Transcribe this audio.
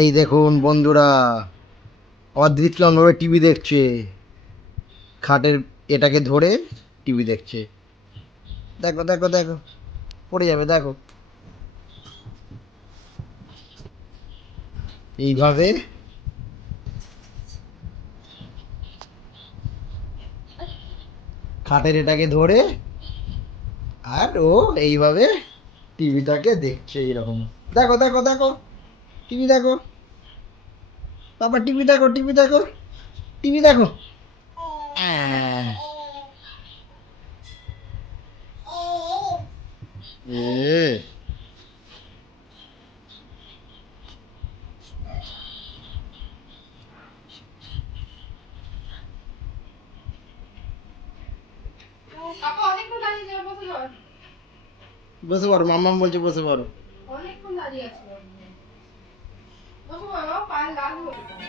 এই দেখুন বন্ধুরা, অদৃষ্টম ভাবে টিভি দেখছে, খাটের এটাকে ধরে টিভি দেখছে। দেখো দেখো দেখো, পড়ে যাবে দেখো। এইভাবে খাটের এটাকে ধরে, আর ও এইভাবে টিভিটাকে দেখছে এইরকম। দেখো দেখো দেখো, টিভি দেখো বাবা, টিভি দেখো টিভি দেখো টিভি দেখো। আহ, এ, আপা অনেকক্ষণ দাঁড়িয়ে যাবে, বসে যাও। বসে পড়ো, মাম্মাম বলছে বসে পড়ো। অনেকক্ষণ দাঁড়িয়ে আছো, বসে পড়ো, পায়ে লাল হয়ে যাবে।